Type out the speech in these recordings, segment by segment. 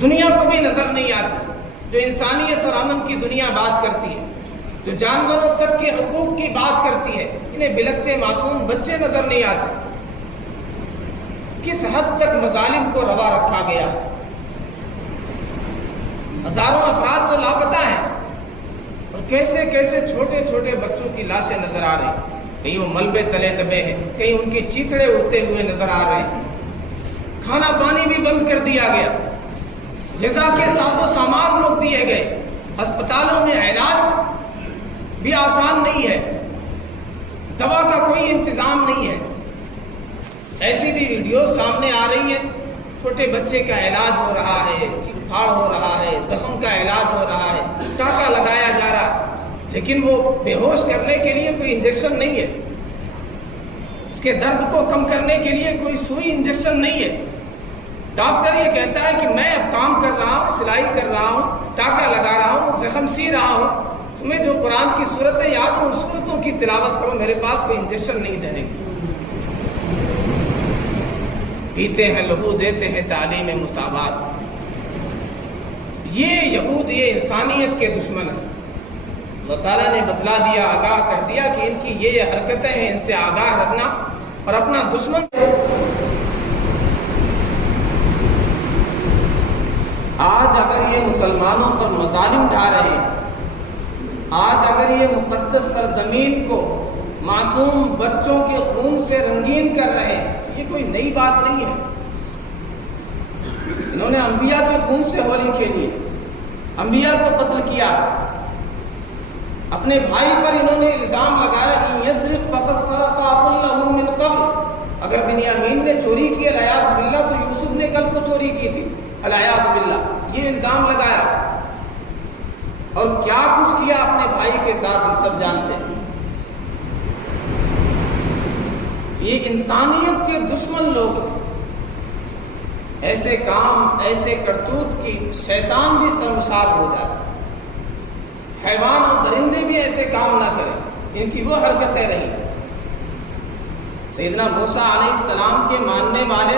دنیا کو بھی نظر نہیں آتی، جو انسانیت اور امن کی دنیا بات کرتی ہے، جو جانوروں تک کے حقوق کی بات کرتی ہے، انہیں بلکتے معصوم بچے نظر نہیں آتے۔ کس حد تک مظالم کو روا رکھا گیا، ہزاروں افراد تو لاپتہ ہیں، اور کیسے کیسے چھوٹے چھوٹے بچوں کی لاشیں نظر آ رہی، کہیں وہ ملبے تلے دبے ہیں، کہیں ان کے چیتڑے اڑتے ہوئے نظر آ رہے ہیں۔ کھانا پانی بھی بند کر دیا گیا، غذا کے ساز و سامان روک دیے گئے، ہسپتالوں میں علاج بھی آسان نہیں ہے، دوا کا کوئی انتظام نہیں ہے۔ ایسی بھی ویڈیو سامنے آ رہی ہیں، چھوٹے بچے کا علاج ہو رہا ہے، پھاڑ ہو رہا ہے، زخم کا علاج ہو رہا ہے، ٹاکا لگایا جا رہا ہے، لیکن وہ بے ہوش کرنے کے لیے کوئی انجیکشن نہیں ہے، اس کے درد کو کم کرنے کے لیے کوئی سوئی انجیکشن نہیں ہے۔ ڈاکٹر یہ کہتا ہے کہ میں اب کام کر رہا ہوں، سلائی کر رہا ہوں، ٹاکا لگا رہا ہوں، زخم سی رہا ہوں، تمہیں جو قرآن کی صورتیں یاد ہوں ان صورتوں کی تلاوت کرو، میرے پاس کوئی انجیکشن نہیں دینے کی۔ پیتے ہیں لہو، دیتے ہیں تعلیم مساوات۔ یہ یہود، یہ انسانیت کے دشمن ہیں۔ اللہ تعالیٰ نے بتلا دیا، آگاہ کر دیا کہ ان کی یہ حرکتیں ہیں، ان سے آگاہ رکھنا اور اپنا دشمن۔ آج اگر یہ مسلمانوں پر مظالم ڈھا رہے ہیں، آج اگر یہ مقدس سرزمین کو معصوم بچوں کے خون سے رنگین کر رہے ہیں، یہ کوئی نئی بات نہیں ہے۔ انہوں نے انبیاء کے خون سے ہولی کھیلی ہے، انبیاء کو قتل کیا، اپنے بھائی پر انہوں نے الزام لگایا ان یسرق فقد سرق اخ له من قبل، اگر بنیامین نے چوری کی العیاذ باللہ تو یوسف نے کل کو چوری کی تھی العیاذ باللہ، یہ الزام لگایا، اور کیا کچھ کیا اپنے بھائی کے ساتھ ہم سب جانتے ہیں۔ یہ انسانیت کے دشمن لوگ ہیں، ایسے کام، ایسے کرتوت کی شیطان بھی شرمسار ہو جاتا ہے۔ حیوان اور درندے بھی ایسے کام نہ کریں، ان کی وہ حرکتیں رہیں۔ سیدنا موسیٰ علیہ السلام کے ماننے والے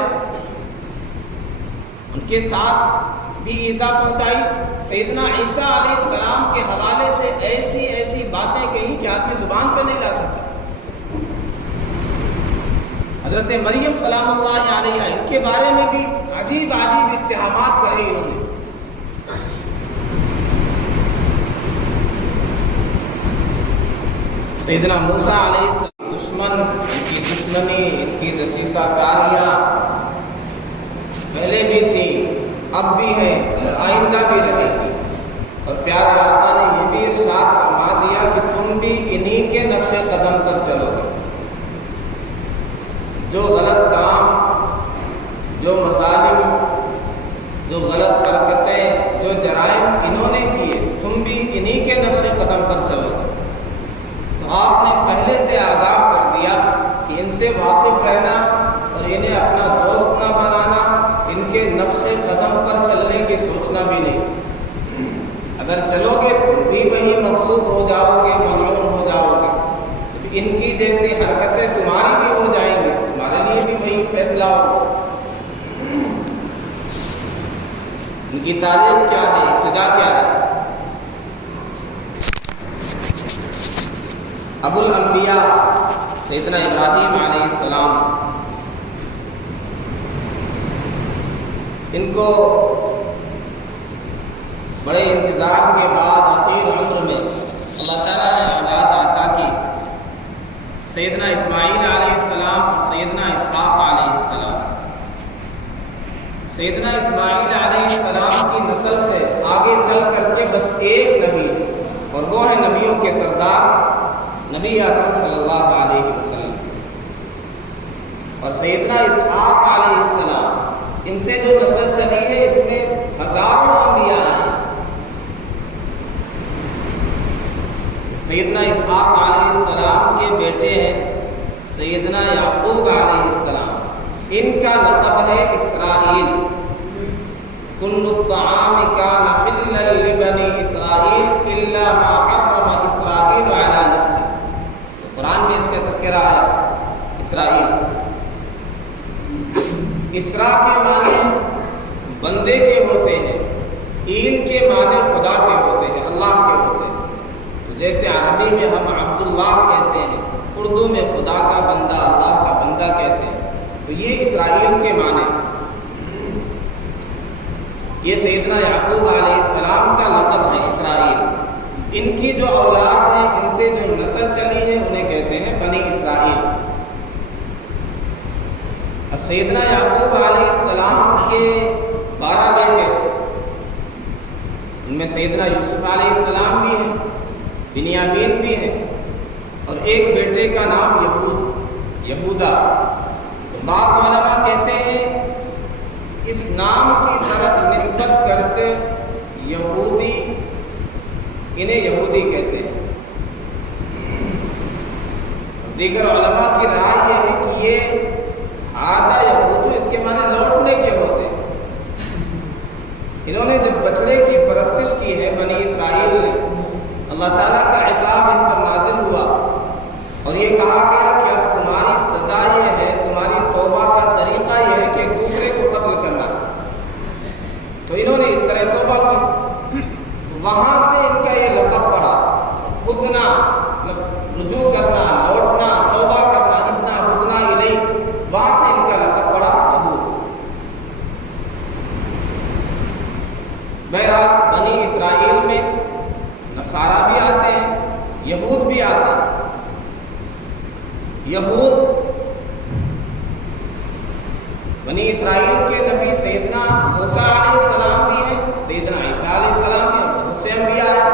ان کے ساتھ بھی ایذا پہنچائی، سیدنا عیسیٰ علیہ السلام کے حوالے سے ایسی ایسی باتیں کہیں کہ آدمی زبان پہ نہیں لا سکتا۔ حضرت مریم سلام اللہ علیہا، ان کے بارے میں بھی عجیب عجیب اتہامات کرے انہوں نے۔ سیدنا موسیٰ علیہ السلام دشمن، ان کی دشمنی، ان کی دسیسہ کاریاں پہلے بھی تھی، اب بھی ہے اور آئندہ بھی رہے گی، اور پیارے آقا نے یہ بھی ارشاد فرما دیا کہ تم بھی انہی کے نقش قدم پر چلو گے۔ جو غلط کام، جو مظالم، جو غلط حرکتیں، جو جرائم انہوں نے کیے، تم بھی انہی کے نقش قدم پر چلو گے۔ تو آپ نے پہلے سے آگاہ کر دیا کہ ان سے واقف رہنا اور انہیں اپنا دوست نہ بنانا، ان کے نقش قدم پر چلنے کی سوچنا بھی نہیں۔ اگر چلو گے تم بھی وہی مغصوب ہو جاؤ گے، ملعون ہو جاؤ گے، ان کی جیسی حرکتیں تمہاری بھی ہو جائیں گی، تمہارے لیے بھی وہی فیصلہ ہوگا۔ ان کی تاریخ کیا ہے، ابتدا کیا ہے؟ ابو الانبیاء سیدنا ابراہیم علیہ السلام، ان کو بڑے انتظار کے بعد اخیر عمر میں اللہ تعالیٰ نے اولاد عطا کی، سیدنا اسماعیل علیہ السلام اور سیدنا اسحاق علیہ السلام۔ سیدنا اسماعیل علیہ السلام کی نسل سے آگے چل کر کے بس ایک نبی، اور وہ ہے نبیوں کے سردار نبی اکرم صلی اللہ علیہ وسلم، اور سیدنا اسحاق علیہ السلام، ان سے جو نسل چلی ہے اس میں ہزاروں انبیاء ہیں۔ سیدنا اسحاق علیہ السلام کے بیٹے ہیں سیدنا یعقوب علیہ السلام، ان کا لقب ہے اسرائیل۔ کل الطعام کان حلا لبنی اسرائیل الا ما حرم اسرائیل علی نفسہ، تو قرآن میں اس کا تذکرہ ہے اسرائیل۔ اسرا کے معنی بندے کے ہوتے ہیں، کے معنی خدا کے ہوتے ہیں، اللہ کے ہوتے ہیں۔ تو جیسے عربی میں ہم عبداللہ کہتے ہیں، اردو میں خدا کا بندہ، اللہ کا بندہ کہتے ہیں، تو یہ اسرائیل کے معنی۔ یہ سیدنا یعقوب علیہ السلام کا لقب ہے اسرائیل۔ ان کی جو اولاد ہے، ان سے جو نسل چلی ہے، انہیں کہتے ہیں بنی اسرائیل۔ اب سیدنا یعقوب علیہ السلام کے 12 بیٹے، ان میں سیدنا یوسف علیہ السلام بھی ہیں، بنیامین بھی ہیں، اور ایک بیٹے کا نام یہودا۔ بعض علماء کہتے ہیں اس نام کی طرف نسبت کرتے یہودی، انہیں یہودی کہتے ہیں۔ دیگر علماء کی رائے یہ ہے کہ یہ عادہ یہودو، اس کے معنی لوٹنے کے ہوتے ہیں۔ انہوں نے جب بچڑے کی پرستش کی ہے بنی اسرائیل نے، اللہ تعالیٰ کا عتاب ان پر نازل ہوا اور یہ کہا گیا کہ اب تمہاری سزا یہ ہے، تمہاری توبہ کا طریقہ یہ ہے کہ ایک دوسرے کو قتل کرنا۔ تو انہوں نے اس طرح توبہ کی، تو وہاں سے ان کا یہ لقب پڑا، ہدنا، رجوع کرنا، لوٹنا، توبہ کرنا، انا ہدنا الیہ، وہاں سے ان کا لقب پڑا یہود۔ بہرحال بنی اسرائیل میں نصارہ بھی آتے ہیں، یہود بھی آتے ہیں۔ یہود بنی اسرائیل کے نبی سیدنا موسیٰ علیہ السلام بھی ہیں، سیدنا عیسیٰ علیہ السلام بھی ہیں، بہت سے انبیاء ہیں۔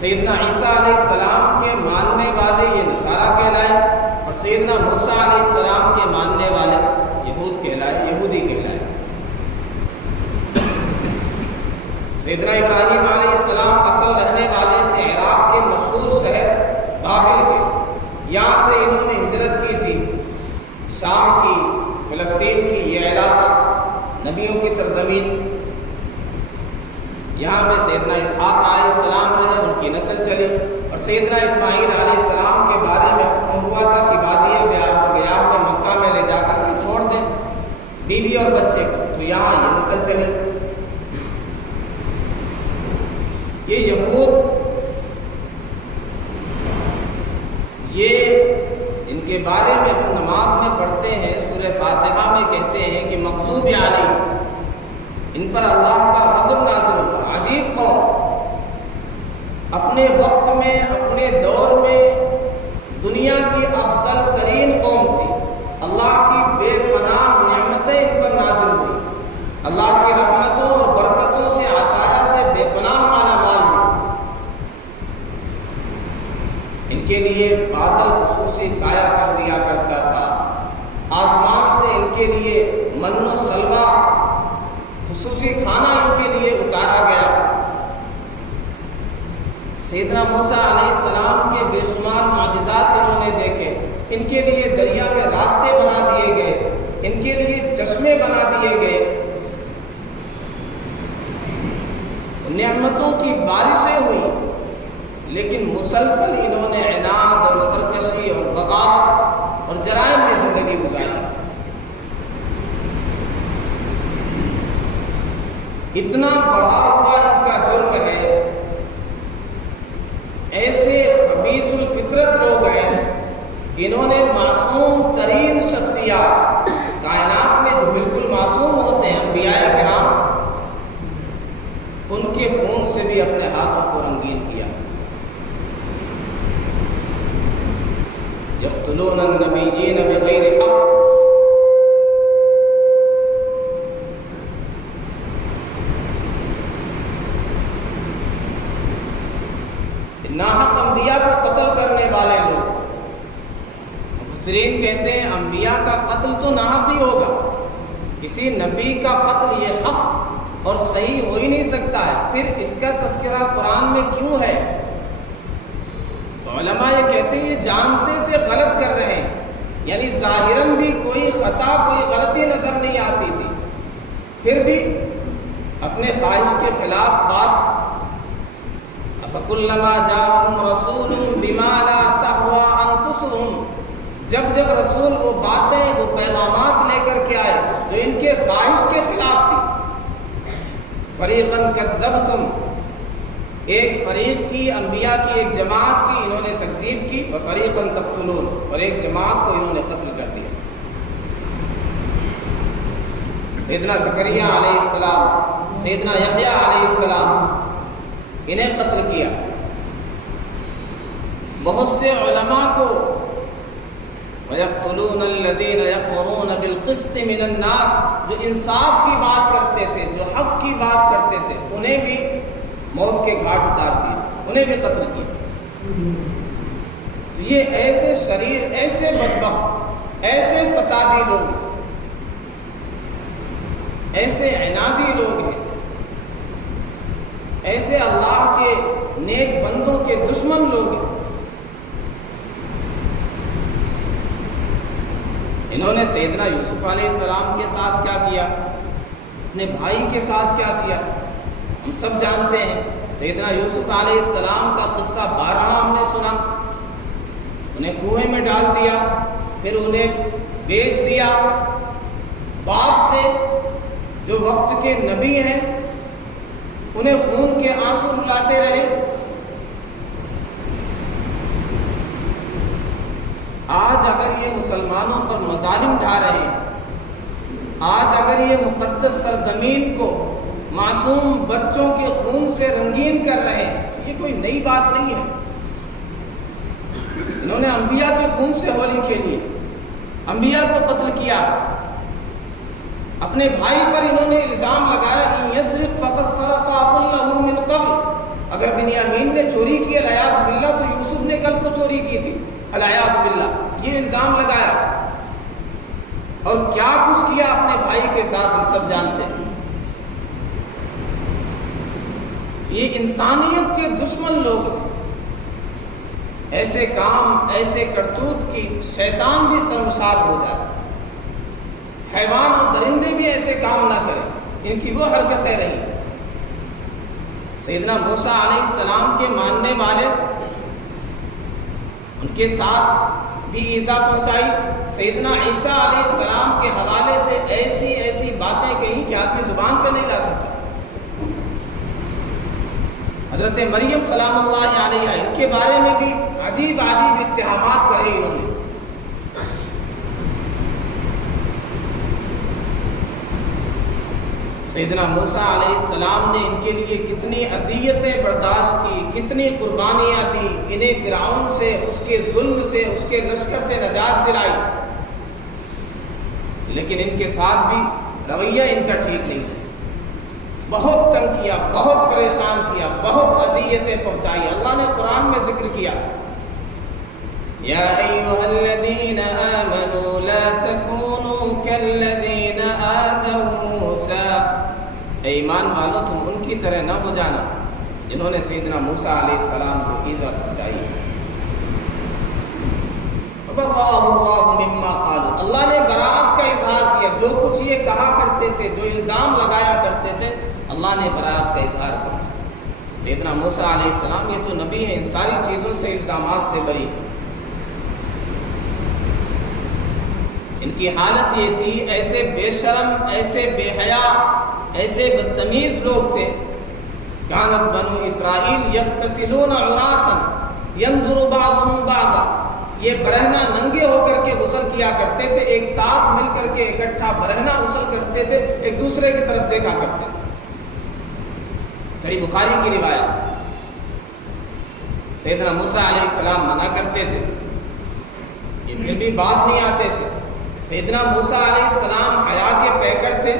سیدنا عیسیٰ علیہ السلام کے ماننے والے یہ نصارہ کہلائے، اور سیدنا موسیٰ علیہ السلام کے ماننے والے یہود کہلائے، یہودی کہلائے۔ سیدنا ابراہیم علیہ السلام اصل رہنے والے تھے عراق کے مشہور شہر بابل کے، یہاں سے انہوں نے ہجرت کی تھی شام کی، فلسطین کی، یہ علاقہ نبیوں کی سرزمین۔ یہاں پہ سیدنا اسحاق علیہ السلام رہے، ان کی نسل چلی، اور سیدنا اسماعیل علیہ السلام کے بارے میں حکم ہوا تھا کہ وادی بیار میں مکہ میں لے جا کر کے چھوڑ دیں بیوی اور بچے کو، تو یہاں یہ نسل چلی۔ یہ یہود، یہ ان کے بارے میں ہم نماز میں پڑھتے ہیں، سورہ فاتحہ میں کہتے ہیں کہ مغضوب علیہ، ان پر اللہ کا غضب نازل ہوا۔ عجیب قوم، اپنے وقت میں، اپنے دور میں دنیا کی افضل ترین قوم تھی، اللہ کی بے پناہ نعمتیں ان پر نازل ہوئی، اللہ کی رحمتوں اور برکتوں سے، عطایا سے بے پناہ مالا مال ہوئی۔ ان کے لیے بادل خصوصی سایہ کر دیا کرتا تھا، آسمان سے ان کے لیے من و سلوہ خصوصی کھانا ان کے لیے اتارا گیا۔ سیدنا موسیٰ علیہ السلام کے بے شمار معجزات انہوں نے دیکھے، ان کے لیے دریا میں راستے بنا دیے گئے، ان کے لیے چشمے بنا دیے گئے، نعمتوں کی بارشیں ہوئی، لیکن مسلسل انہوں نے عناد اور سرکشی اور بغاوت اور جرائم میں زندگی گزاری۔ اتنا بڑھا ہوا ان کا جرم ہے، ایسے خبیث الفطرت لوگ ہیں، انہوں نے معصوم ترین شخصیات کائنات میں جو بالکل معصوم ہوتے ہیں، انبیاء کرام، ان کے خون سے بھی اپنے ہاتھوں کو رنگین کیا۔ یقتلون النبیین بغیر حق، ناحق انبیاء کو قتل کرنے والے لوگ۔ مفسرین کہتے ہیں انبیاء کا قتل تو ناحق ہی ہوگا، کسی نبی کا قتل یہ حق اور صحیح ہو ہی نہیں سکتا ہے، پھر اس کا تذکرہ قرآن میں کیوں ہے؟ تو علماء یہ کہتے ہیں یہ جانتے تھے غلط کر رہے ہیں، یعنی ظاہراً بھی کوئی خطا، کوئی غلطی نظر نہیں آتی تھی، پھر بھی اپنے خواہش کے خلاف بات۔ فَكُلَّمَا جَاءَهُمْ رَسُولٌ بِمَا لَا تَهْوَىٰ أَنفُسُهُمْ، جب رسول وہ باتیں، وہ پیغامات لے کر کے آئے جو ان کے خواہش کے خلاف تھی، فریقاً کذبتم، ایک فریق کی، انبیاء کی ایک جماعت کی انہوں نے تکذیب کی، وفریقاً تقتلون، اور ایک جماعت کو انہوں نے قتل کر دیا۔ سیدنا زکریا علیہ السلام، سیدنا یحییٰ علیہ السلام، انہیں قتل کیا۔ بہت سے علماء کو وَيَقْتُلُونَ الَّذِينَ يَأْمُرُونَ بِالْقِسْطِ مِنَ النَّاسِ، جو انصاف کی بات کرتے تھے، جو حق کی بات کرتے تھے، انہیں بھی موت کے گھاٹ اتار دیا، انہیں بھی قتل کیا۔ تو یہ ایسے شریر، ایسے بدبخت، ایسے فسادی لوگ ہیں، ایسے عنادی لوگ ہیں، ایسے اللہ کے نیک بندوں کے دشمن لوگ ہیں۔ انہوں نے سیدنا یوسف علیہ السلام کے ساتھ کیا کیا، اپنے بھائی کے ساتھ کیا کیا، ہم سب جانتے ہیں۔ سیدنا یوسف علیہ السلام کا قصہ بارہا ہم نے سنا۔ انہیں کنویں میں ڈال دیا، پھر انہیں بیچ دیا، باپ سے جو وقت کے نبی ہیں انہیں خون کے آنسو رلاتے رہے۔ آج اگر یہ مسلمانوں پر مظالم ڈھا رہے ہیں، آج اگر یہ مقدس سرزمین کو معصوم بچوں کے خون سے رنگین کر رہے ہیں، یہ کوئی نئی بات نہیں ہے۔ انہوں نے انبیاء کے خون سے ہولی کھیلی ہے، انبیاء کو قتل کیا، اپنے بھائی پر انہوں نے الزام لگایا ان یسرق فقد سرق اخ له من قبل، اگر بنیامین نے چوری کی العیاذ باللہ تو یوسف نے کل کو چوری کی تھی العیاذ باللہ، یہ الزام لگایا، اور کیا کچھ کیا اپنے بھائی کے ساتھ ہم سب جانتے ہیں۔ یہ انسانیت کے دشمن لوگ ہیں، ایسے کام، ایسے کرتوت کی شیطان بھی شرمسار ہو جائے، حیوان اور درندے بھی ایسے کام نہ کریں، ان کی وہ حرکتیں رہیں۔ سیدنا موسیٰ علیہ السلام کے ماننے والے، ان کے ساتھ بھی ایذا پہنچائی، سیدنا عیسیٰ علیہ السلام کے حوالے سے ایسی ایسی باتیں کہیں کہ آدمی زبان پہ نہیں لا سکتا۔ حضرت مریم سلام اللہ علیہا، ان کے بارے میں بھی عجیب عجیب اتہامات کرے انہوں نے۔ سیدنا موسیٰ علیہ السلام نے ان کے لیے کتنی اذیتیں برداشت کی، کتنی قربانیاں دی، انہیں فرعون سے، اس کے ظلم سے، اس کے لشکر سے نجات دلائی، لیکن ان کے ساتھ بھی رویہ ان کا ٹھیک نہیں تھا۔ بہت تنگ کیا، بہت پریشان کیا، بہت اذیتیں پہنچائی۔ اللہ نے قرآن میں ذکر کیا، یا ایھا الذین آمنوا لا تکونوا کالذین آذوا موسیٰ، اے ایمان والو تم ان کی طرح نہ ہو جانا جنہوں نے سیدنا موسیٰ علیہ السلام کو ایذا پہنچائی ہے۔ فبرأہ اللہ مما قالوا، اللہ نے براءت کا اظہار کیا، جو کچھ یہ کہا کرتے تھے، جو الزام لگایا کرتے تھے، اللہ نے براءت کا اظہار کیا۔ سیدنا موسیٰ علیہ السلام یہ تو نبی ہیں، ان ساری چیزوں سے، الزامات سے بری۔ ان کی حالت یہ تھی، ایسے بے شرم، ایسے بے حیا، ایسے بدتمیز لوگ تھے۔ کانت بنو اسرائیل یغتسلون عراتا ینظر بعضهم بعضا، یہ برہنہ ننگے ہو کر کے غسل کیا کرتے تھے، ایک ساتھ مل کر کے اکٹھا برہنہ غسل کرتے تھے، ایک دوسرے کی طرف دیکھا کرتے تھے۔ صحیح بخاری کی روایت۔ سیدنا موسیٰ علیہ السلام منع کرتے تھے، یہ پھر بھی باز نہیں آتے تھے۔ سیدنا موسیٰ علیہ السلام حیا کے پیکر تھے،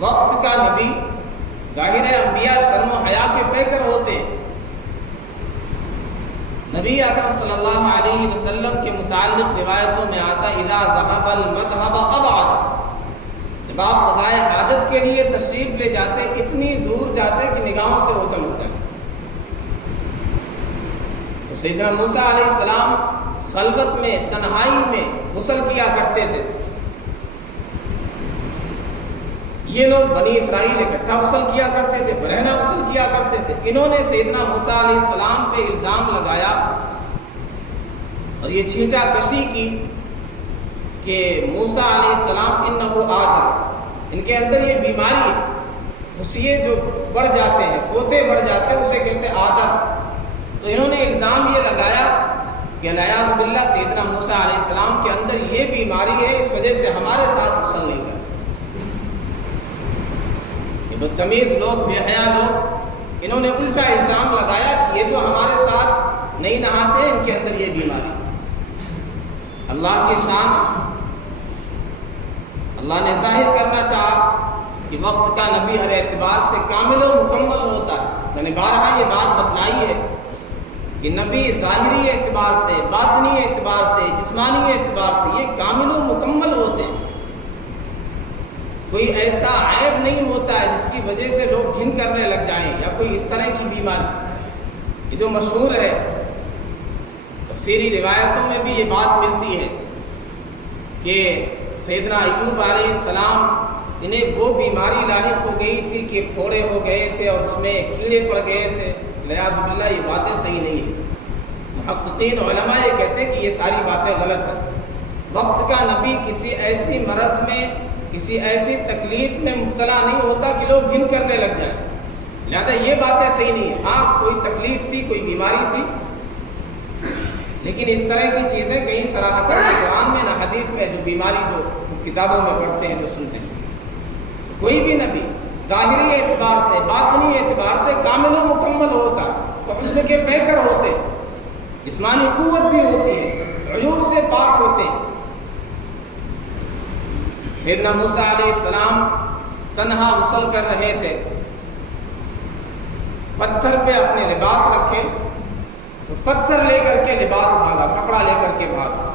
وقت کا نبی، ظاہر انبیاء شرم و حیا کے پیکر ہوتے ہیں۔ نبی اکرم صلی اللہ علیہ وسلم کے متعلق روایتوں میں آتا اذا ذهب المذهب ابعد، جب آپ قضائے حاجت کے لیے تشریف لے جاتے اتنی دور جاتے کہ نگاہوں سے اوجھل ہو جائے۔ تو سیدنا موسیٰ علیہ السلام خلوت میں، تنہائی میں غسل کیا کرتے تھے۔ یہ لوگ بنی اسرائیل اکٹھا غسل کیا کرتے تھے، برہنہ غسل کیا کرتے تھے۔ انہوں نے سیدنا موسیٰ علیہ السلام پہ الزام لگایا اور یہ چھینٹا کشی کی کہ موسیٰ علیہ السلام انہ آدم، ان کے اندر یہ بیماری ہے، خوشیے جو بڑھ جاتے ہیں، پوتے بڑھ جاتے ہیں، اسے کہتے ہیں آدم۔ تو انہوں نے الزام یہ لگایا کہ الیاذ باللہ سیدنا موسیٰ علیہ السلام کے اندر یہ بیماری ہے، اس وجہ سے ہمارے ساتھ غسل نہیں کرتے۔ یہ بدتمیز لوگ، بے حیا لوگ، انہوں نے الٹا الزام لگایا کہ یہ جو ہمارے ساتھ نہیں نہاتے ان کے اندر یہ بیماری۔ اللہ کی شان اللہ نے ظاہر کرنا چاہا کہ وقت کا نبی ہر اعتبار سے کامل و مکمل ہوتا ہے۔ میں نے بارہا یہ بات بتلائی ہے کہ نبی ظاہری اعتبار سے، باطنی اعتبار سے، جسمانی اعتبار سے یہ کامل و مکمل ہوتے ہیں۔ کوئی ایسا عیب نہیں ہوتا ہے جس کی وجہ سے لوگ گھن کرنے لگ جائیں، یا کوئی اس طرح کی بیماری۔ یہ جو مشہور ہے، تفسیری روایتوں میں بھی یہ بات ملتی ہے کہ سیدنا ایوب علیہ السلام انہیں وہ بیماری لاحق ہو گئی تھی کہ پھوڑے ہو گئے تھے اور اس میں کیڑے پڑ گئے تھے۔ الیاذ باللہ یہ باتیں صحیح نہیں ہیں۔ محققین علماء یہ کہتے ہیں کہ یہ ساری باتیں غلط ہیں۔ وقت کا نبی کسی ایسی مرض میں، کسی ایسی تکلیف میں مبتلا نہیں ہوتا کہ لوگ گھن کرنے لگ جائیں، لہذا یہ باتیں صحیح نہیں ہیں۔ ہاں کوئی تکلیف تھی، کوئی بیماری تھی، لیکن اس طرح کی چیزیں کہیں صراحتاً نہ قرآن میں نہ حدیث میں، جو بیماری جو کتابوں میں پڑھتے ہیں، جو سنتے ہیں۔ کوئی بھی نبی ظاہری اعتبار سے، باطنی اعتبار سے کامل و مکمل ہوتا، تو حسن کے پیکر ہوتے، جسمانی قوت بھی ہوتی ہے، عیوب سے پاک ہوتے ہیں۔ سیدنا موسیٰ علیہ السلام تنہا غسل کر رہے تھے، پتھر پہ اپنے لباس رکھے تو پتھر لے کر کے لباس بھاگا، کپڑا لے کر کے بھاگا۔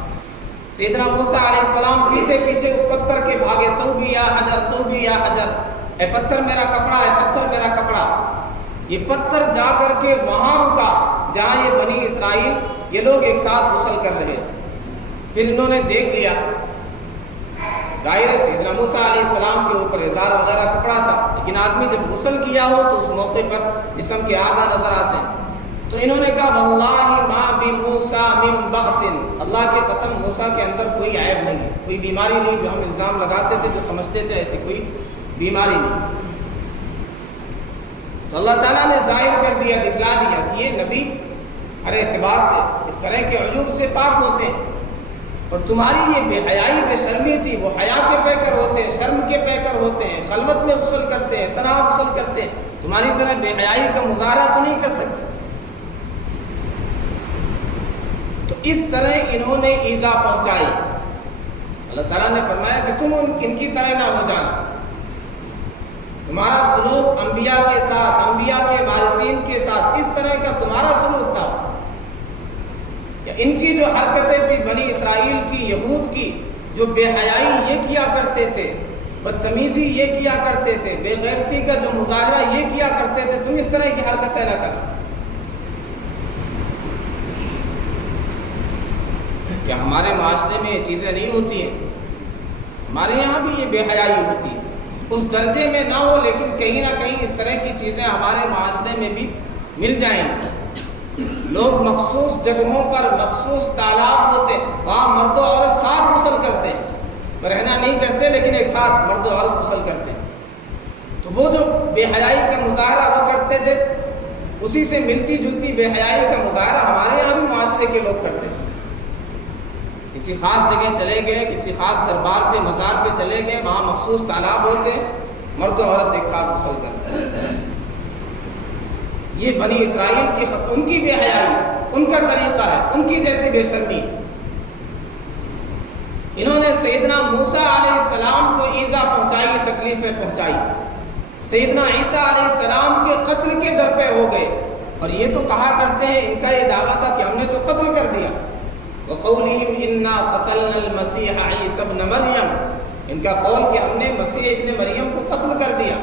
سیدنا موسیٰ علیہ السلام پیچھے پیچھے اس پتھر کے بھاگے، سو بھی یا حجر، سو بھی یا حجر، اے پتھر میرا کپڑا، اے پتھر میرا کپڑا۔ یہ پتھر جا کر کے وہاں رکا جہاں یہ بنی اسرائیل، یہ لوگ ایک ساتھ غسل کر رہے تھے۔ پھر انہوں نے دیکھ لیا، ظاہر ہے سیدنا موسیٰ علیہ السلام کے اوپر ازار وغیرہ کپڑا تھا، لیکن آدمی جب غسل کیا ہو تو اس موقع پر جسم کے اعضاء نظر آتے ہیں۔ تو انہوں نے کہا واللہ ما بموسیٰ من بأس، اللہ کی قسم موسیٰ کے اندر کوئی عیب نہیں ہے، کوئی بیماری نہیں جو ہم الزام لگاتے تھے، جو سمجھتے تھے ایسی کوئی بیماری نہیں۔ تو اللہ تعالیٰ نے ظاہر کر دیا، دکھلا دیا کہ یہ نبی ہر اعتبار سے اس طرح کے عیوب سے پاک ہوتے ہیں، اور تمہاری یہ بے حیائی، بے شرمی تھی، وہ حیا کے پیکر ہوتے ہیں، شرم کے پیکر ہوتے ہیں، خلوت میں غسل کرتے ہیں، تنہا غسل کرتے ہیں، تمہاری طرح بے حیائی کا مظاہرہ تو نہیں کر سکتے۔ تو اس طرح انہوں نے ایذا پہنچائی۔ اللہ تعالیٰ نے فرمایا کہ تم ان کی طرح نہ ہو جانا، تمہارا سلوک انبیاء کے ساتھ، انبیاء کے وارثین کے ساتھ اس طرح کا تمہارا سلوک نہ ہو۔ یا ان کی جو حرکتیں تھی بنی اسرائیل کی، یہود کی، جو بے حیائی یہ کیا کرتے تھے، بدتمیزی یہ کیا کرتے تھے، بے غیرتی کا جو مظاہرہ یہ کیا کرتے تھے، تم اس طرح کی حرکتیں نہ کرو۔ کیا ہمارے معاشرے میں یہ چیزیں نہیں ہوتی ہیں؟ ہمارے یہاں بھی یہ بے حیائی ہوتی ہے، اس درجے میں نہ ہو لیکن کہیں نہ کہیں اس طرح کی چیزیں ہمارے معاشرے میں بھی مل جائیں گی۔ لوگ مخصوص جگہوں پر، مخصوص تالاب ہوتے، وہاں مرد و عورت ساتھ غسل کرتے ہیں، رہنا نہیں کرتے لیکن ایک ساتھ مرد و عورت غسل کرتے ہیں۔ تو وہ جو بے حیائی کا مظاہرہ وہ کرتے تھے، اسی سے ملتی جلتی بے حیائی کا مظاہرہ ہمارے یہاں بھی معاشرے کے لوگ کرتے ہیں۔ کسی خاص جگہ چلے گئے، کسی خاص دربار پہ، مزار پہ چلے گئے، وہاں مخصوص تالاب ہوتے، مرد و عورت ایک ساتھ غسل کرتے ہیں۔ یہ بنی اسرائیل کی ان کی بے حیائی، ان کا طریقہ ہے، ان کی جیسی بے شرمی۔ انہوں نے سیدنا موسیٰ علیہ السلام کو ایذا پہنچائی، تکلیفیں پہنچائی، سیدنا عیسیٰ علیہ السلام کے قتل کے در پہ ہو گئے، اور یہ تو کہا کرتے ہیں، ان کا یہ دعویٰ تھا کہ ہم نے تو قتل کر دیا۔ وَقَوْلِهِمْ إِنَّا قَتَلْنَا الْمَسِيحَ عِيسَى ابْنَ مَرْيَمَ، ان کا قول کہ ہم نے مسیح ابن مریم کو قتل کر دیا۔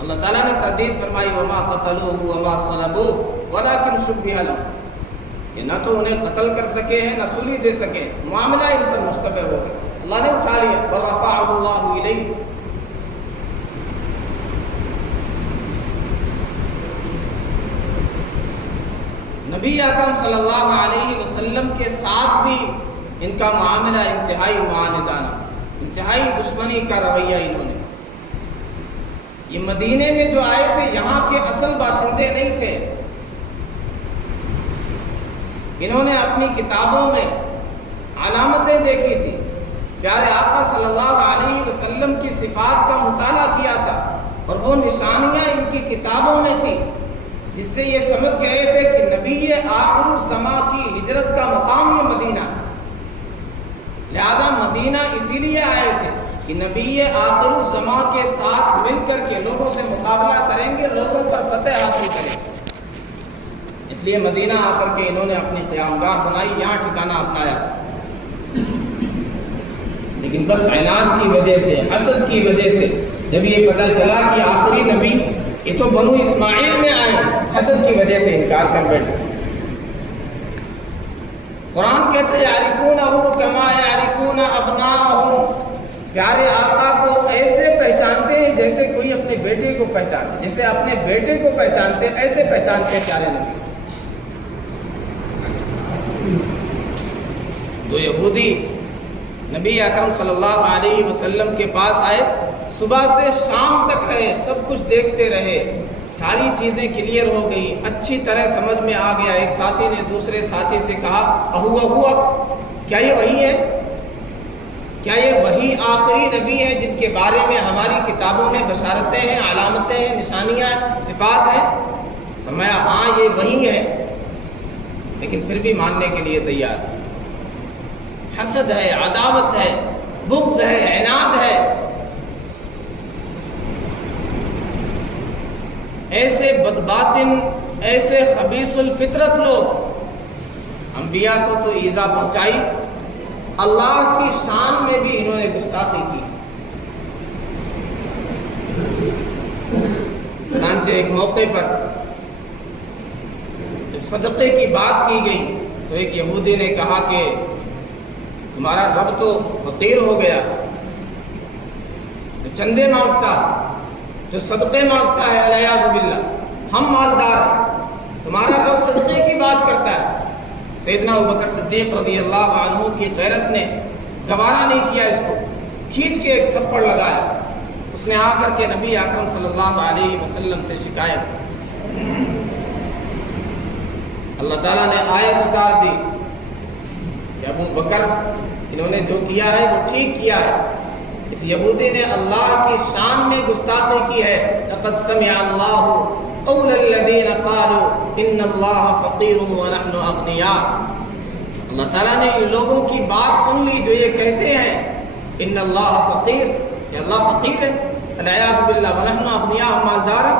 اللہ تعالیٰ نے تردید فرمائی وَمَا قَتَلُوهُ وَمَا صَلَبُوهُ وَلَكِنْ شُبِّهَ لَهُمْ، کہ نہ تو انہیں قتل کر سکے ہیں، نہ سولی دے سکے، معاملہ ان پر مشتبہ ہو گیا، اللہ نے اٹھا لیا۔ وَرَفَعَهُ اللَّهُ إِلَيْهِ، نبی اکرم صلی اللہ علیہ وسلم کے ساتھ بھی ان کا معاملہ انتہائی معاندانہ، انتہائی دشمنی کا رویہ انہوں نے۔ یہ مدینے میں جو آئے تھے یہاں کے اصل باشندے نہیں تھے. انہوں نے اپنی کتابوں میں علامتیں دیکھی تھی. پیارے آقا صلی اللہ علیہ وسلم کی صفات کا مطالعہ کیا تھا اور وہ نشانیاں ان کی کتابوں میں تھی، جس سے یہ سمجھ گئے تھے کہ نبی آخر الزماں کی ہجرت کا مقام یہ مدینہ ہے. لہذا مدینہ اسی لیے آئے تھے کہ نبی آخر الزماں کے ساتھ مل کر کے لوگوں سے مقابلہ کریں گے، لوگوں پر فتح حاصل کریں گے. اس لیے مدینہ آ کر کے انہوں نے اپنی قیام گاہ بنائی، یہاں ٹھکانہ اپنایا تھا. لیکن بس عناد کی وجہ سے، حسد کی وجہ سے جب یہ پتہ چلا کہ آخری نبی یہ تو بنو اسماعیل میں آئے، حسد کی وجہ سے انکار کر بیٹھے. قرآن کہتے ہیں یعرفونہ کما یعرفون ابناءہم. پیارے آقا کو ایسے پہچانتے ہیں جیسے کوئی اپنے بیٹے کو پہچانتے، جیسے اپنے بیٹے کو پہچانتے ایسے پہچانتے ہیں پیارے نبی. تو یہودی نبی اکرم صلی اللہ علیہ وسلم کے پاس آئے، صبح سے شام تک رہے، سب کچھ دیکھتے رہے، ساری چیزیں کلیئر ہو گئی، اچھی طرح سمجھ میں آ گیا. ایک ساتھی نے دوسرے ساتھی سے کہا اہو کیا یہ وہی ہے؟ کیا یہ وہی آخری نبی ہے جن کے بارے میں ہماری کتابوں میں بشارتیں ہیں، علامتیں ہیں، نشانیاں، صفات ہیں؟ فرمایا ہاں یہ وہی ہے، لیکن پھر بھی ماننے کے لیے تیار. حسد ہے، عداوت ہے، بغض ہے، عناد ہے. ایسے بدباطن، ایسے خبیث الفطرت لوگ انبیاء کو تو ایذا پہنچائی، اللہ کی شان میں بھی انہوں نے گستاخی کی. چنانچہ ایک موقع پر جب صدقے کی بات کی گئی تو ایک یہودی نے کہا کہ تمہارا رب تو فقیر ہو گیا، جو چندے مانگتا، جو صدقے مانگتا ہے، والعیاذ باللہ. ہم مالدار ہیں، تمہارا رب صدقے کی بات کرتا ہے. سیدنا ابوبکر صدیق رضی اللہ عنہ کی غیرت نے گوارا نہیں کیا، اس کو کھینچ کے ایک تھپڑ لگایا. اس نے آ کر کے نبی اکرم صلی اللہ علیہ وسلم سے شکایت. اللہ تعالیٰ نے آیت اتار دی کہ ابو بکر انہوں نے جو کیا ہے وہ ٹھیک کیا ہے. اس یہودی نے اللہ کی شان میں گستاخی کی ہے. لقد سمع اللہ قول الذین قالوا ان اللہ فقیر ونحن اغنیاء. اللہ تعالیٰ نے ان لوگوں کی بات سن لی جو یہ کہتے ہیں ان اللہ فقیر، کہ اللہ فقیر ہے، والعیاذ باللہ، ونحن اغنیاء، ہم مالدار ہیں.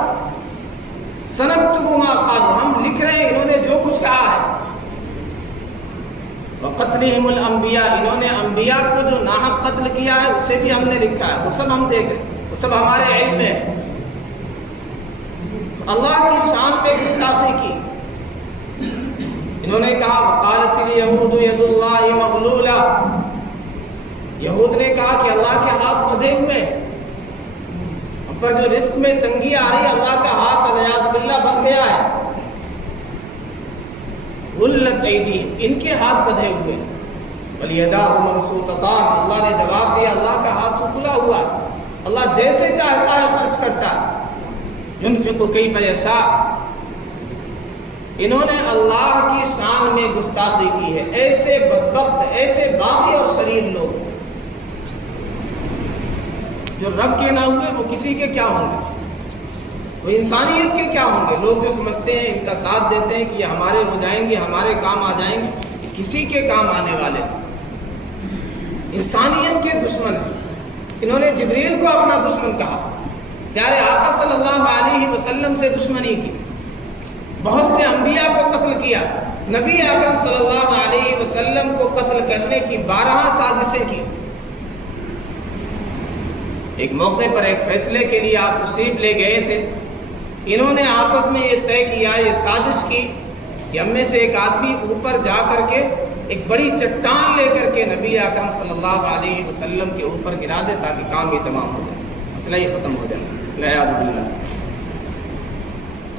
سنکتب ما قالوا، ہم لکھ رہے ہیں انہوں نے جو کچھ کہا ہے. وقتلہم الانبیاء، انہوں نے انبیاء کو جو ناحق قتل کیا ہے اسے بھی ہم نے لکھا ہے، وہ سب ہم دیکھ رہے ہیں، وہ سب ہمارے علم میں ہے. اللہ کی شان میں گستاخی کی. انہوں نے کہا وقالت الیہود ید اللہ مغلولہ، یہود نے کہا کہ اللہ کے ہاتھ بندھے ہوئے، ہم پر جو رزق میں تنگی آ رہی ہے اللہ کا ہاتھ والعیاذ باللہ بندھ گیا ہے. غلت ایدیہم، ان کے ہاتھ بندھے ہوئے. والیداہ مبسوطتان، اللہ نے جواب دیا اللہ کا ہاتھ تو کھلا ہوا ہے، اللہ جیسے چاہتا ہے خرچ کرتا ہے. ينفق کیف یشاء. انہوں نے اللہ کی شان میں گستاخی کی ہے. ایسے بدبخت، ایسے باغی اور شریر لوگ جو رب کے نہ ہوئے وہ کسی کے کیا ہوں گے؟ وہ انسانیت کے کیا ہوں گے؟ لوگ جو سمجھتے ہیں ان کا ساتھ دیتے ہیں کہ یہ ہمارے ہو جائیں گے، ہمارے کام آ جائیں گے، یہ کسی کے کام آنے والے انسانیت کے دشمن ہیں. انہوں نے جبریل کو اپنا دشمن کہا، پیارے آقا صلی اللہ علیہ وسلم سے دشمنی کی، بہت سے انبیاء کو قتل کیا، نبی اکرم صلی اللہ علیہ وسلم کو قتل کرنے کی 12 سازشیں کی. ایک موقع پر ایک فیصلے کے لیے آپ تشریف لے گئے تھے. انہوں نے آپس میں یہ طے کیا، یہ سازش کی کہ ہم میں سے ایک آدمی اوپر جا کر کے ایک بڑی چٹان لے کر کے نبی اکرم صلی اللہ علیہ وسلم کے اوپر گرا دے تاکہ کام یہ تمام ہو جائے، مسئلہ یہ ختم ہو جائے. والعیاذ باللہ.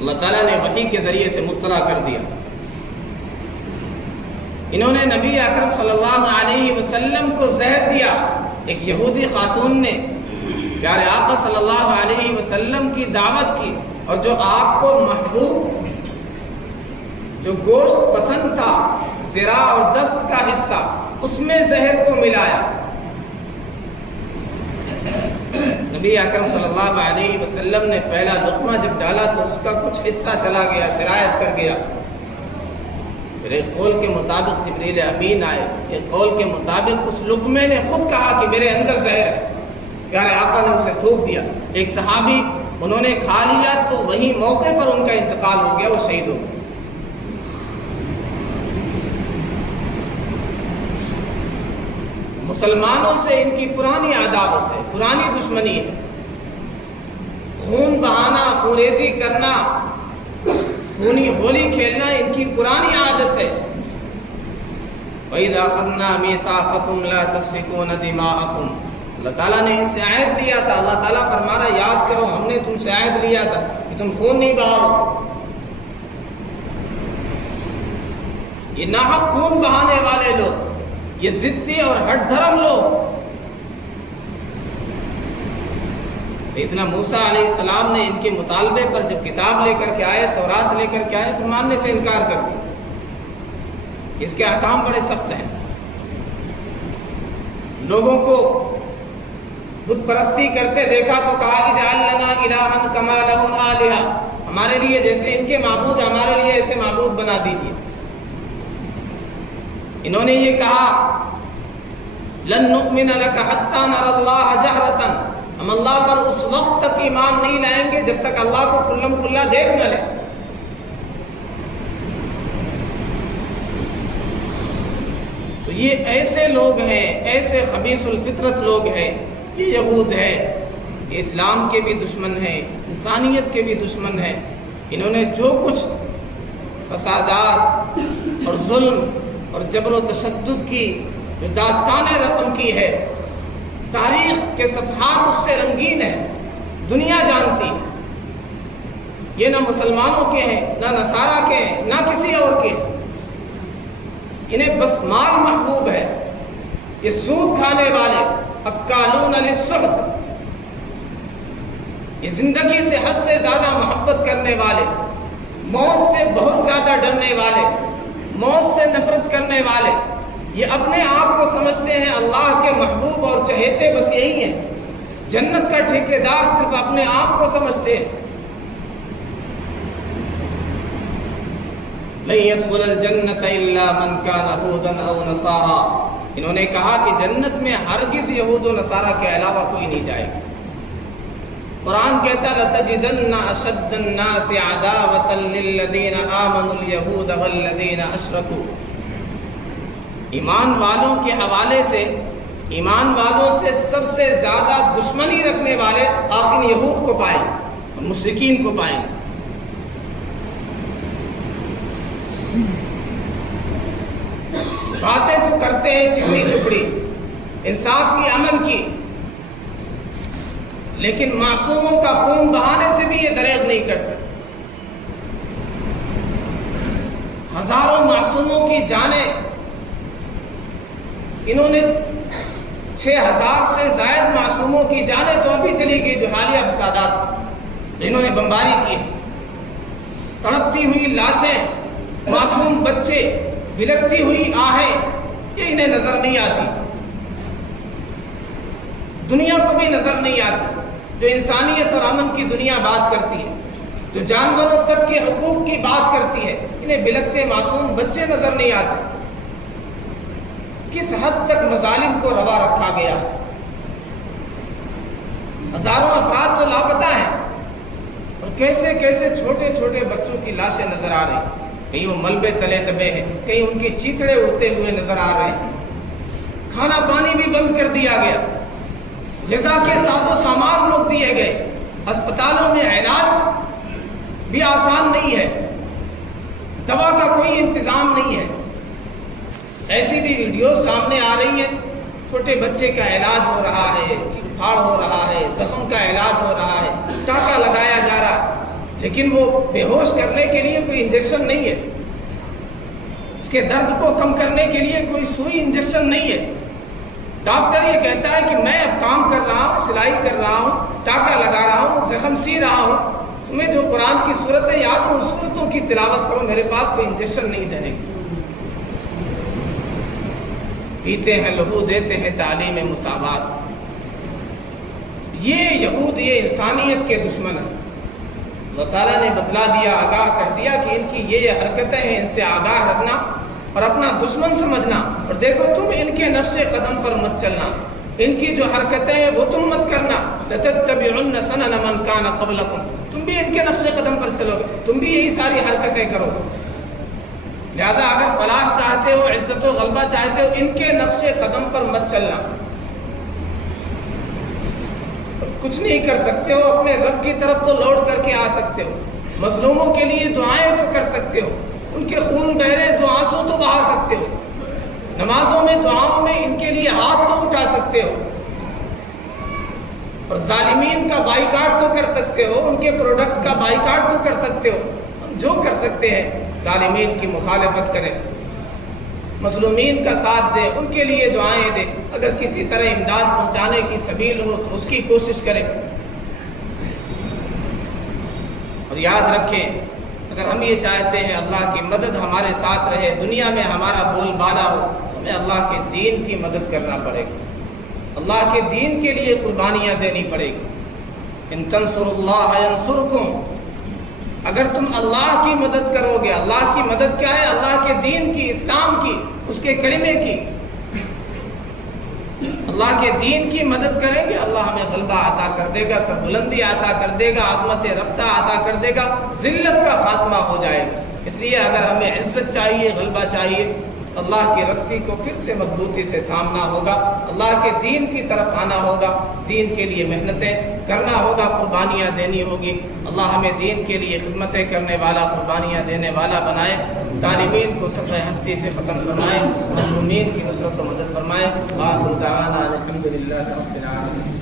اللہ تعالیٰ نے وحی کے ذریعے سے مطلع کر دیا. انہوں نے نبی اکرم صلی اللہ علیہ وسلم کو زہر دیا. ایک یہودی خاتون نے پیارے آقا صلی اللہ علیہ وسلم کی دعوت کی، اور جو آپ کو محبوب، جو گوشت پسند تھا، ذرا اور دست کا حصہ، اس میں زہر کو ملایا۔ نبی اکرم صلی اللہ علیہ وسلم نے پہلا لقمہ جب ڈالا تو اس کا کچھ حصہ چلا گیا، سرایت کر گیا۔ پھر ایک قول کے مطابق جبریل امین آئے، ایک قول کے مطابق اس لقمے نے خود کہا کہ میرے اندر زہر ہے، پیارے آقا نے اسے تھوک دیا۔ ایک صحابی انہوں نے کھا لیا تو وہی موقع پر ان کا انتقال ہو گیا، وہ شہید ہو گئے۔ مسلمانوں سے ان کی پرانی عداوت ہے، پرانی دشمنی ہے، خون بہانا، خوریزی کرنا، خونی ہولی کھیلنا ان کی پرانی عادت ہے۔ وَإِذَا أَخَذْنَا مِيثَاقَكُمْ لَا تَسْفِكُونَ دِمَاءَكُمْ، اللہ تعالیٰ نے ان سے عہد لیا تھا۔ اللہ تعالیٰ فرما رہا ہے یاد کرو، ہم نے تم سے عہد لیا تھا کہ تم خون نہیں بہاؤ۔ یہ ناحق خون بہانے والے لوگ، یہ ضدی اور ہٹ دھرم لوگ، سیدنا موسیٰ علیہ السلام نے ان کے مطالبے پر جب کتاب لے کر کے آئے، تورات لے کر کے آئے، تو ماننے سے انکار کر دیا۔ اس کے احکام بڑے سخت ہیں۔ لوگوں کو بت پرستی کرتے دیکھا تو کہا اجعل لنا الہا کما لہم آلہہ، ہمارے لیے جیسے ان کے معبود، ہمارے لیے ایسے معبود بنا دیجیے۔ انہوں نے یہ کہا لن نؤمن لک حتی نری اللہ جہرۃ، ہم اللہ پر اس وقت تک ایمان نہیں لائیں گے جب تک اللہ کو کھلم کھلا دیکھ نہ لیں۔ تو یہ ایسے لوگ ہیں، ایسے خبیث الفطرت لوگ ہیں، یہ یہود ہے، یہ اسلام کے بھی دشمن ہیں، انسانیت کے بھی دشمن ہیں۔ انہوں نے جو کچھ فسادات اور ظلم اور جبر و تشدد کی جو داستانیں رقم کی ہے، تاریخ کے صفحات اس سے رنگین ہے، دنیا جانتی۔ یہ نہ مسلمانوں کے ہیں، نہ نصارہ کے ہیں، نہ کسی اور کے۔ انہیں بس مال محبوب ہے۔ یہ سود کھانے والے، اکالون للسحت، یہ زندگی سے حد سے زیادہ محبت کرنے والے، موت سے بہت زیادہ ڈرنے والے، موت سے نفرت کرنے والے، یہ اپنے آپ کو سمجھتے ہیں اللہ کے محبوب اور چہیتے، بس یہی ہیں۔ جنت کا ٹھیکیدار صرف اپنے آپ کو سمجھتے ہیں۔ لن يدخل الجنت الا من كان هودا او نصارى، انہوں نے کہا کہ جنت میں ہرگز یہود و نصارہ کے علاوہ کوئی نہیں جائے گا۔ قرآن کہتا لَتَجِدَنَّ أَشَدَّ النَّاسِ عَدَاوَةً لِلَّذِينَ آمَنُوا الْيَهُودَ وَالَّذِينَ أَشْرَكُوا، ایمان والوں کے حوالے سے، ایمان والوں سے سب سے زیادہ دشمنی رکھنے والے آپ ان یہود کو پائیں اور مشرکین کو پائیں۔ باتیں تو کرتے ہیں چکنی چپڑی، انصاف کی، امن کی، لیکن معصوموں کا خون بہانے سے بھی یہ دریغ نہیں کرتے۔ ہزاروں معصوموں کی جانیں انہوں نے 6000 سے زائد معصوموں کی جانیں تو ابھی چلی گئی جو حالیہ فسادات انہوں نے بمباری کی ہے۔ تڑپتی ہوئی لاشیں، معصوم بچے، بلکتی ہوئی آہیں، یہ انہیں نظر نہیں آتی، دنیا کو بھی نظر نہیں آتی۔ جو انسانیت اور امن کی دنیا بات کرتی ہے، جو جانوروں تک کے حقوق کی بات کرتی ہے، انہیں بلکتے معصوم بچے نظر نہیں آتے۔ کس حد تک مظالم کو روا رکھا گیا۔ ہزاروں افراد تو لاپتہ ہیں، اور کیسے کیسے چھوٹے چھوٹے بچوں کی لاشیں نظر آ رہی، کہیں وہ ملبے تلے دبے ہیں، کہیں ان کے چیتڑے اڑتے ہوئے نظر آ رہے ہیں۔ کھانا پانی بھی بند کر دیا گیا، غذا کے ساز و سامان روک دیے گئے، ہسپتالوں میں علاج بھی آسان نہیں ہے، دوا کا کوئی انتظام نہیں ہے۔ ایسی بھی ویڈیوز سامنے آ رہی ہیں، چھوٹے بچے کا علاج ہو رہا ہے، پھاڑ ہو رہا ہے، زخم کا علاج ہو رہا ہے، ٹاکا لگایا جا رہا ہے، لیکن وہ بے ہوش کرنے کے لیے کوئی انجیکشن نہیں ہے، اس کے درد کو کم کرنے کے لیے کوئی سوئی انجیکشن نہیں ہے۔ ڈاکٹر یہ کہتا ہے کہ میں اب کام کر رہا ہوں، سلائی کر رہا ہوں، ٹاکا لگا رہا ہوں، زخم سی رہا ہوں، تمہیں جو قرآن کی صورتیں یاد ہوں ان صورتوں کی تلاوت کرو، میرے پاس کوئی انجیکشن نہیں دینے کی۔ پیتے ہیں لہو، دیتے ہیں تعلیم مساوات۔ یہ یہود، یہ انسانیت کے دشمن ہیں۔ اللہ تعالیٰ نے بتلا دیا، آگاہ کر دیا کہ ان کی یہ حرکتیں ہیں، ان سے آگاہ رکھنا اور اپنا دشمن سمجھنا، اور دیکھو تم ان کے نقش قدم پر مت چلنا، ان کی جو حرکتیں ہیں وہ تم مت کرنا۔ لَتَتَّبِعُنَّ سَنَنَ مَنْ كَانَ قَبْلَكُمْ، تم بھی ان کے نقش قدم پر چلو گے، تم بھی یہی ساری حرکتیں کرو۔ لہذا اگر فلاح چاہتے ہو، عزت و غلبہ چاہتے ہو، ان کے نقش قدم پر مت چلنا۔ کچھ نہیں کر سکتے ہو، اپنے رب کی طرف تو لوٹ کر کے آ سکتے ہو، مظلوموں کے لیے دعائیں تو کر سکتے ہو، ان کے خون بہرے تو آنسو تو بہا سکتے ہو، نمازوں میں دعاؤں میں ان کے لیے ہاتھ تو اٹھا سکتے ہو، اور ظالمین کا بائیکاٹ تو کر سکتے ہو، ان کے پروڈکٹ کا بائیکاٹ تو کر سکتے ہو۔ ہم جو کر سکتے ہیں، ظالمین کی مخالفت کریں، مظلومین کا ساتھ دیں، ان کے لیے دعائیں دیں، اگر کسی طرح امداد پہنچانے کی سبیل ہو تو اس کی کوشش کریں۔ اور یاد رکھیں، اگر ہم یہ چاہتے ہیں اللہ کی مدد ہمارے ساتھ رہے، دنیا میں ہمارا بول بالا ہو، تو ہمیں اللہ کے دین کی مدد کرنا پڑے گا، اللہ کے دین کے لیے قربانیاں دینی پڑے گی۔ ان تنصروا اللہ ینصرکم، اگر تم اللہ کی مدد کرو گے، اللہ کی مدد کیا ہے؟ اللہ کے دین کی، اسلام کی، اس کے کلمے کی، اللہ کے دین کی مدد کریں گے، اللہ ہمیں غلبہ عطا کر دے گا، سب بلندی عطا کر دے گا، عظمت رفتہ عطا کر دے گا، ذلت کا خاتمہ ہو جائے گا۔ اس لیے اگر ہمیں عزت چاہیے، غلبہ چاہیے، اللہ کی رسی کو پھر سے مضبوطی سے تھامنا ہوگا، اللہ کے دین کی طرف آنا ہوگا، دین کے لیے محنتیں کرنا ہوگا، قربانیاں دینی ہوگی۔ اللہ ہمیں دین کے لیے خدمتیں کرنے والا، قربانیاں دینے والا بنائے، ظالمین کو صفحہ ہستی سے ختم فرمائے، مظلومین کی نصرت و مدد فرمائے۔ وآخر دعوانا الحمد للہ رب العالمین۔